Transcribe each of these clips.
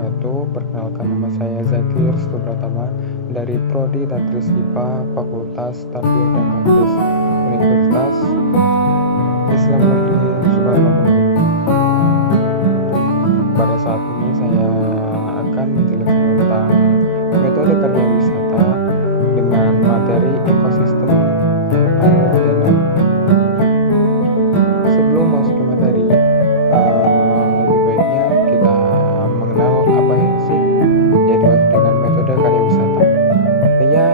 wabarakatuh. Perkenalkan, nama saya Zakir Subratama dari Prodi Tadris IPA Fakultas Tarbiyah dan Tadris Universitas Islam Negeri Soekarno Hatta. Pada saat ini saya akan menjelaskan tentang metode karya wisata dengan materi ekosistem air dan laut. Sebelum masuk ke materi, lebih baiknya kita mengenal apa sih yang dimaksud dengan metode karya wisata. Karya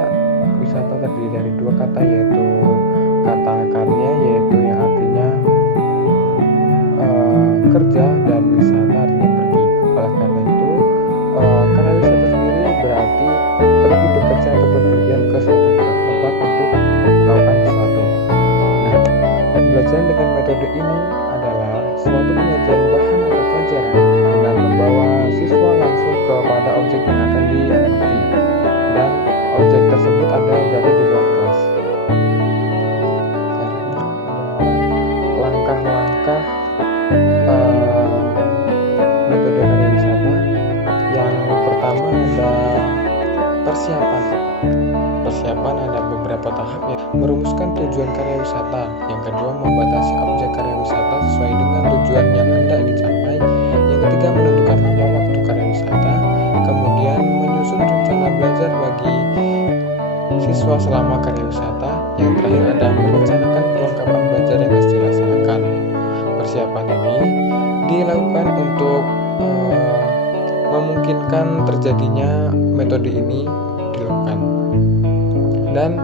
wisata terdiri dari dua kata, yaitu kata karya, yaitu yang artinya kerja, dan wisata artinya pergi. Oleh karena itu, karya wisata sendiri berarti pergi bekerja atau bepergian ke suatu tempat untuk melakukan sesuatu. Nah, pembelajaran dengan metode ini adalah suatu penyajian bahan atau pelajaran dengan membawa siswa langsung kepada objek yang akan diamati, dan objek tersebut ada berada di luar kelas. Langkah-langkah metode karya wisata. Yang pertama ada persiapan. Persiapan ada beberapa tahap, ya. Merumuskan tujuan karya wisata. Yang kedua, membatasi objek karya wisata sesuai dengan tujuan yang hendak dicapai. Yang ketiga, menentukan lama waktu karya wisata. Kemudian, menyusun rencana belajar bagi siswa selama karya wisata. Yang terakhir ada merencanakan perlengkapan belajar yang harus dilaksanakan. Persiapan ini dilakukan untuk memungkinkan terjadinya metode ini dilakukan, dan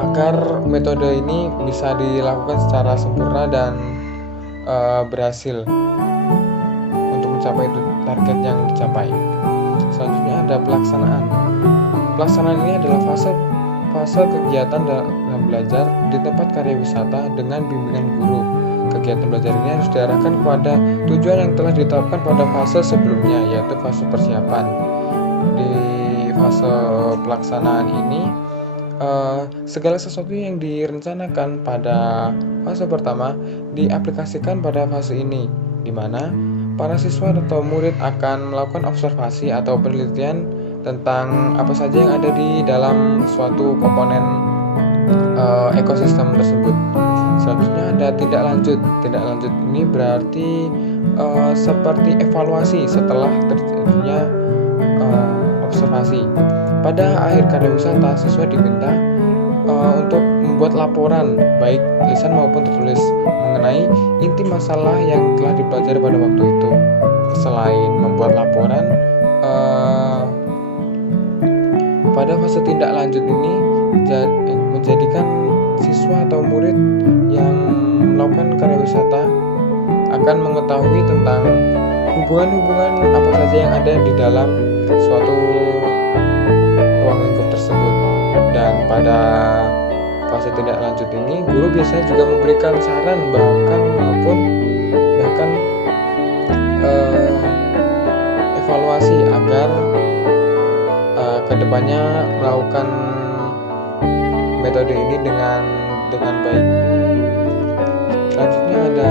agar metode ini bisa dilakukan secara sempurna dan berhasil untuk mencapai target yang dicapai. Selanjutnya ada pelaksanaan. Pelaksanaan ini adalah fase kegiatan dalam belajar di tempat karya wisata dengan bimbingan guru. Kegiatan belajar ini harus diarahkan kepada tujuan yang telah ditetapkan pada fase sebelumnya, yaitu fase persiapan. Di fase pelaksanaan ini, segala sesuatu yang direncanakan pada fase pertama diaplikasikan pada fase ini, di mana para siswa atau murid akan melakukan observasi atau penelitian tentang apa saja yang ada di dalam suatu komponen ekosistem tersebut. Selanjutnya ada tindak lanjut. Tindak lanjut ini berarti seperti evaluasi setelah terjadinya observasi. Pada akhir karya wisata, siswa diminta untuk membuat laporan baik tulisan maupun tertulis mengenai inti masalah yang telah dipelajari pada waktu itu. Selain membuat laporan, pada fase tindak lanjut ini menjadikan siswa atau murid yang melakukan karya wisata akan mengetahui tentang hubungan-hubungan apa saja yang ada di dalam suatu ruang lingkup tersebut. Dan pada fase tindak lanjut ini, guru biasanya juga memberikan saran bahkan evaluasi agar kedepannya melakukan metode ini dengan baik. Selanjutnya ada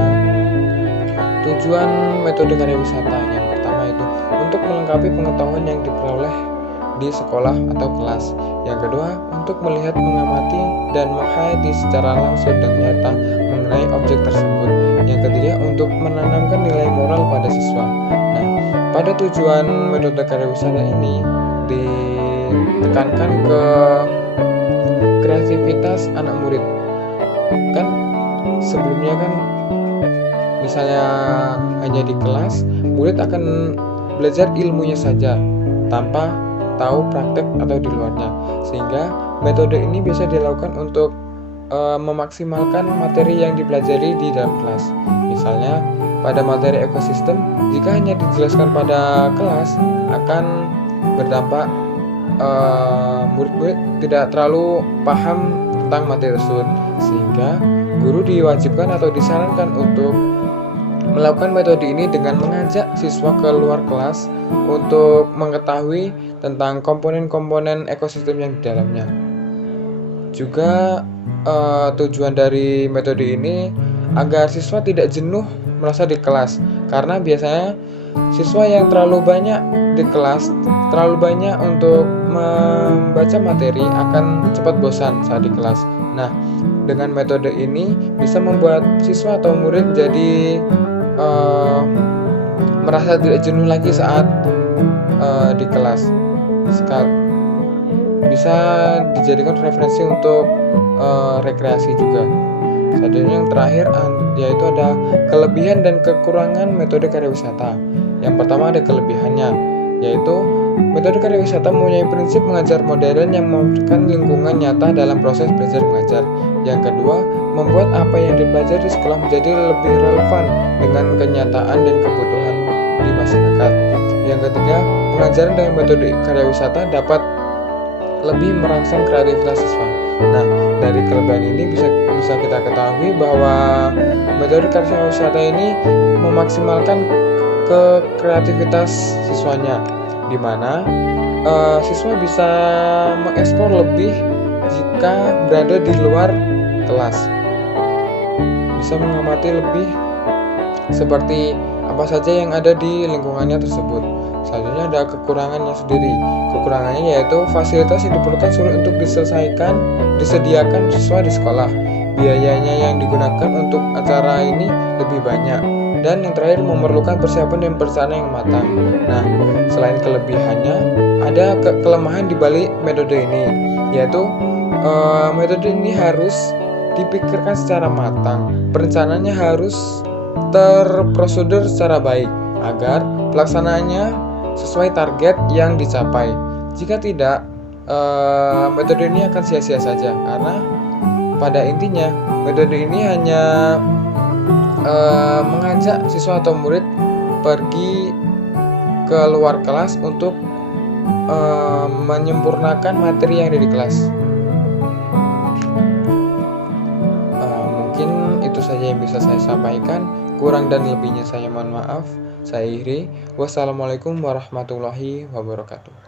tujuan metode karya wisata. Yang pertama itu untuk melengkapi pengetahuan yang diperoleh di sekolah atau kelas. Yang kedua, untuk melihat, mengamati, dan menghayati secara langsung dan nyata mengenai objek tersebut. Yang ketiga, untuk menanamkan nilai moral pada siswa. Nah, pada tujuan metode karya wisata ini ditekankan ke kreativitas anak murid. Kan sebelumnya kan misalnya hanya di kelas, murid akan belajar ilmunya saja tanpa tahu praktek atau di luarnya, sehingga metode ini bisa dilakukan untuk memaksimalkan materi yang dipelajari di dalam kelas. Misalnya pada materi ekosistem, jika hanya dijelaskan pada kelas, akan berdampak murid-murid tidak terlalu paham tentang materi tersebut, sehingga guru diwajibkan atau disarankan untuk melakukan metode ini dengan mengajak siswa ke luar kelas untuk mengetahui tentang komponen-komponen ekosistem yang di dalamnya. Juga tujuan dari metode ini agar siswa tidak jenuh merasa di kelas, karena biasanya Siswa yang terlalu banyak di kelas, terlalu banyak untuk membaca materi akan cepat bosan saat di kelas. Nah, dengan metode ini bisa membuat siswa atau murid jadi merasa tidak jenuh lagi saat di kelas. Bisa dijadikan referensi untuk rekreasi juga. Selanjutnya yang terakhir yaitu ada kelebihan dan kekurangan metode karya wisata. Yang pertama ada kelebihannya, yaitu metode karya wisata mempunyai prinsip mengajar modern yang memudahkan lingkungan nyata dalam proses belajar mengajar. Yang kedua, membuat apa yang dipelajari di sekolah menjadi lebih relevan dengan kenyataan dan kebutuhan di masyarakat. Yang ketiga, pengajaran dengan metode karya wisata dapat lebih merangsang kreativitas siswa. Nah, dari kelebihan ini bisa kita ketahui bahwa metode karya wisata ini memaksimalkan ke kreativitas siswanya, di mana siswa bisa mengeksplor lebih jika berada di luar kelas, bisa mengamati lebih seperti apa saja yang ada di lingkungannya tersebut. Selanjutnya ada kekurangannya sendiri. Kekurangannya yaitu fasilitas yang diperlukan sulit untuk disediakan siswa di sekolah. Biayanya yang digunakan untuk acara ini lebih banyak. Dan yang terakhir, memerlukan persiapan dan perencanaan yang matang. Nah, selain kelebihannya, ada kelemahan di balik metode ini, yaitu metode ini harus dipikirkan secara matang. Perencanaannya harus terprosedur secara baik agar pelaksanaannya sesuai target yang dicapai. Jika tidak, metode ini akan sia-sia saja, karena pada intinya metode ini hanya mengajak siswa atau murid pergi ke luar kelas untuk menyempurnakan materi yang ada di kelas. Mungkin itu saja yang bisa saya sampaikan. Kurang dan lebihnya saya mohon maaf. Saya Ihri. Wassalamualaikum warahmatullahi wabarakatuh.